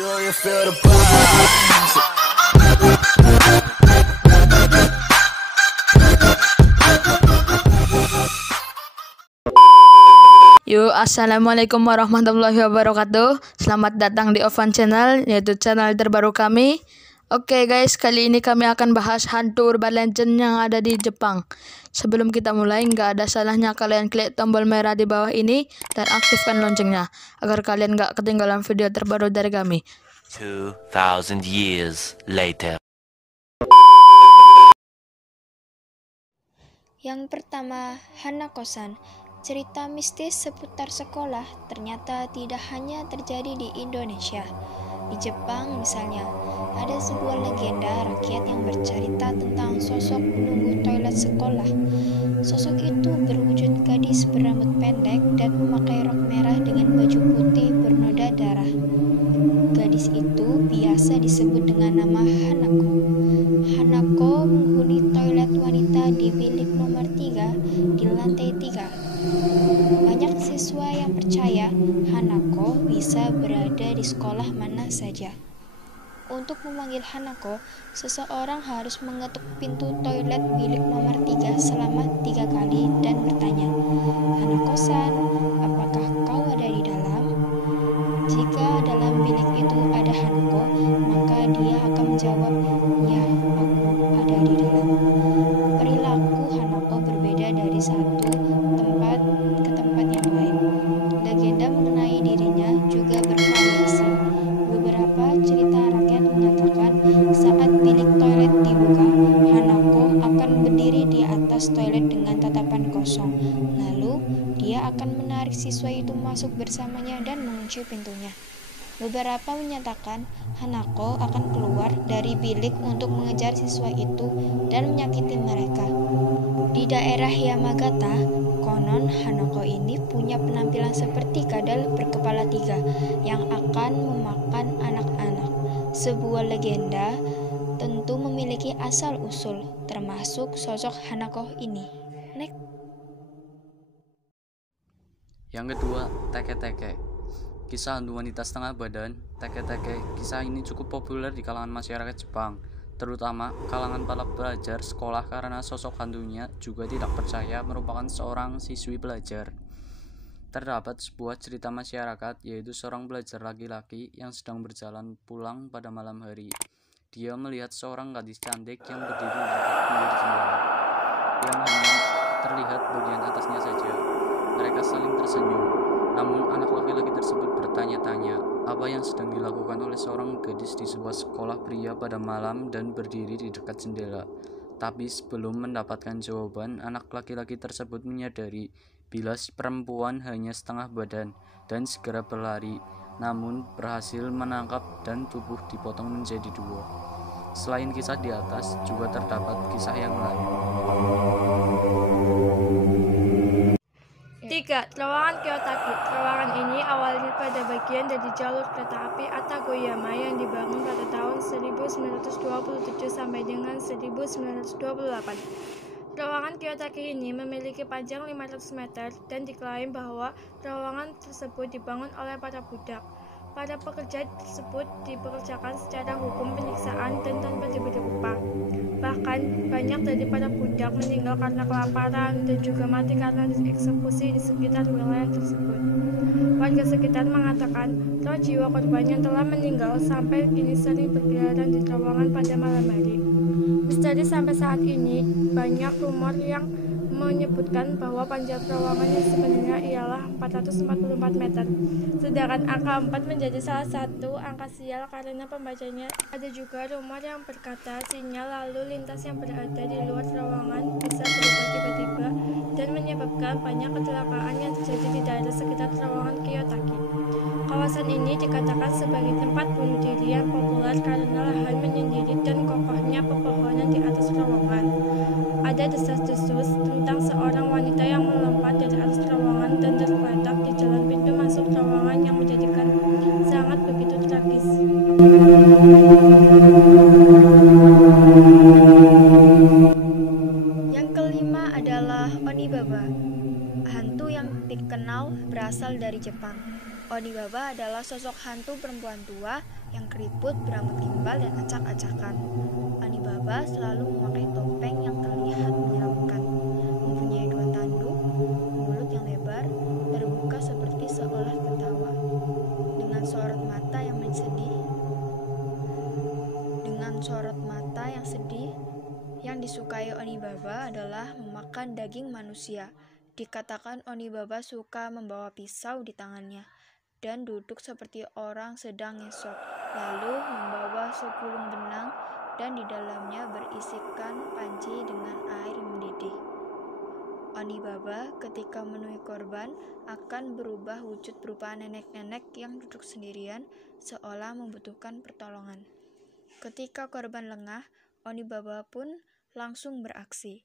Do you feel the vibes? Yuk, assalamualaikum warahmatullahi wabarakatuh. Selamat datang di Ovan Channel, yaitu channel terbaru kami. Oke guys, kali ini kami akan bahas hantu urban legend yang ada di Jepang. Sebelum kita mulai, nggak ada salahnya kalian klik tombol merah di bawah ini dan aktifkan loncengnya agar kalian nggak ketinggalan video terbaru dari kami. 2000 years later. Yang pertama, Hanako-san. Cerita mistis seputar sekolah ternyata tidak hanya terjadi di Indonesia. Di Jepang misalnya, ada sebuah legenda rakyat yang bercerita tentang sosok penunggu toilet sekolah. Sosok itu berwujud gadis berambut pendek dan memakai rok merah dengan baju putih bernoda darah. Gadis itu biasa disebut dengan nama Hanako. Hanako menghuni toilet wanita di bilik nomor 3 di lantai 3. Banyak siswa yang percaya Hanako bisa berada di sekolah mana saja. Untuk memanggil Hanako, seseorang harus mengetuk pintu toilet bilik nomor 3 selama 3 kali dan bertanya, "Hanako-san, apakah kau ada di dalam?" Jika dalam bilik itu ada Hanako, maka dia akan menjawab, "Ya, aku ada di dalam." Perilaku Hanako berbeda dari satu tempat ke tempat yang lain. Legenda mengenai dirinya juga bervariasi. Beberapa cerita rakyat menyatakan saat bilik toilet dibuka, Hanako akan berdiri di atas toilet dengan tatapan kosong. Lalu, dia akan menarik siswa itu masuk bersamanya dan mengunci pintunya. Beberapa menyatakan Hanako akan keluar dari bilik untuk mengejar siswa itu dan menyakiti mereka. Di daerah Yamagata, konon Hanako ini punya penampilan seperti kadal berkepala 3 yang akan memakan anak-anak. Sebuah legenda tentu memiliki asal-usul, termasuk sosok Hanako ini. Yang kedua, teke-teke. Kisah hantu wanita setengah badan, teke-teke. Kisah ini cukup populer di kalangan masyarakat Jepang, terutama kalangan para pelajar sekolah karena sosok hantunya juga tidak percaya merupakan seorang siswi pelajar. Terdapat sebuah cerita masyarakat, yaitu seorang pelajar laki-laki yang sedang berjalan pulang pada malam hari. Dia melihat seorang gadis cantik yang berdiri di dekat pinggir jendela, yang hanya terlihat bagian atasnya saja. Mereka saling tersenyum. Namun anak laki-laki tersebut bertanya-tanya apa yang sedang dilakukan oleh seorang gadis di sebuah sekolah pria pada malam dan berdiri di dekat jendela. Tapi sebelum mendapatkan jawaban, anak laki-laki tersebut menyadari bila si perempuan hanya setengah badan dan segera berlari, namun berhasil menangkap dan tubuh dipotong menjadi 2. Selain kisah di atas, juga terdapat kisah yang lain. 3. Terowongan Kiyotaki. Terowongan ini awalnya pada bagian dari jalur kereta api Atagoyama yang dibangun pada tahun 1927 sampai dengan 1928. Terowongan Kiyotaki ini memiliki panjang 500 meter dan diklaim bahwa terowongan tersebut dibangun oleh para budak. Para pekerja tersebut dipekerjakan secara hukum penyiksaan dan tanpa diberi upah. Bahkan, banyak dari para budak meninggal karena kelaparan dan juga mati karena dieksekusi di sekitar wilayah tersebut. Warga sekitar mengatakan roh jiwa korban yang telah meninggal sampai kini sering berkeliaran di terowongan pada malam hari. Misteri sampai saat ini, banyak rumor yang menyebutkan bahwa panjang terowongannya sebenarnya ialah 444 meter, sedangkan angka 4 menjadi salah satu angka sial karena pembacanya. Ada juga rumor yang berkata sinyal lalu lintas yang berada di luar terowongan bisa berubah tiba-tiba dan menyebabkan banyak kecelakaan yang terjadi di daerah sekitar terowongan Kiyotaki. Kawasan ini dikatakan sebagai tempat bunuh diri yang populer karena lahan menyendiri dan kokohnya pepohonan di atas terowongan. Ada desas-desus tentang seorang wanita yang melompat dari atas terowongan dan tergeletak di jalan pintu masuk terowongan yang menjadikan sangat begitu tragis. Yang kelima adalah Onibaba. Hantu yang dikenal berasal dari Jepang. Onibaba adalah sosok hantu perempuan tua yang keriput, berambut gimbal, dan acak-acakan. Onibaba selalu memakai topeng yang terlihat menyeramkan, mempunyai 2 tanduk, mulut yang lebar, terbuka seperti seolah ketawa, dengan sorot mata yang sedih. Yang disukai Onibaba adalah memakan daging manusia. Dikatakan Onibaba suka membawa pisau di tangannya dan duduk seperti orang sedang ngesot, lalu membawa segulung benang dan di dalamnya berisikan panci dengan air mendidih. Onibaba ketika menemui korban akan berubah wujud berupa nenek-nenek yang duduk sendirian seolah membutuhkan pertolongan. Ketika korban lengah, Onibaba pun langsung beraksi.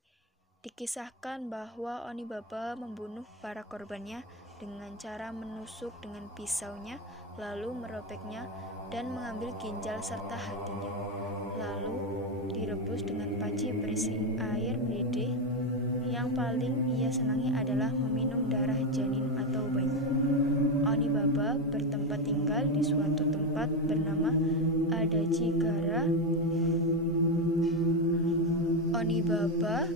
Dikisahkan bahwa Onibaba membunuh para korbannya dengan cara menusuk dengan pisaunya, lalu merobeknya dan mengambil ginjal serta hatinya. Lalu direbus dengan panci berisi air mendidih. Yang paling ia senangi adalah meminum darah janin atau bayi. Onibaba bertempat tinggal di suatu tempat bernama Adachi-gara. Onibaba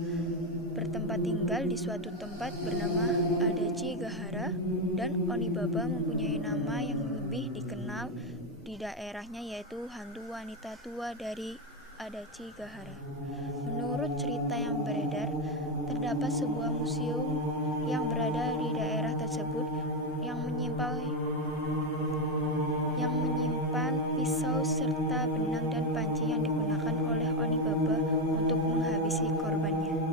bertempat tinggal di suatu tempat bernama Adachi-gahara, dan Onibaba mempunyai nama yang lebih dikenal di daerahnya, yaitu hantu wanita tua dari Adachi-gahara. Menurut cerita yang beredar, terdapat sebuah museum yang berada di daerah tersebut yang menyimpan pisau serta benang dan panci yang digunakan oleh Onibaba untuk menghabisi korbannya.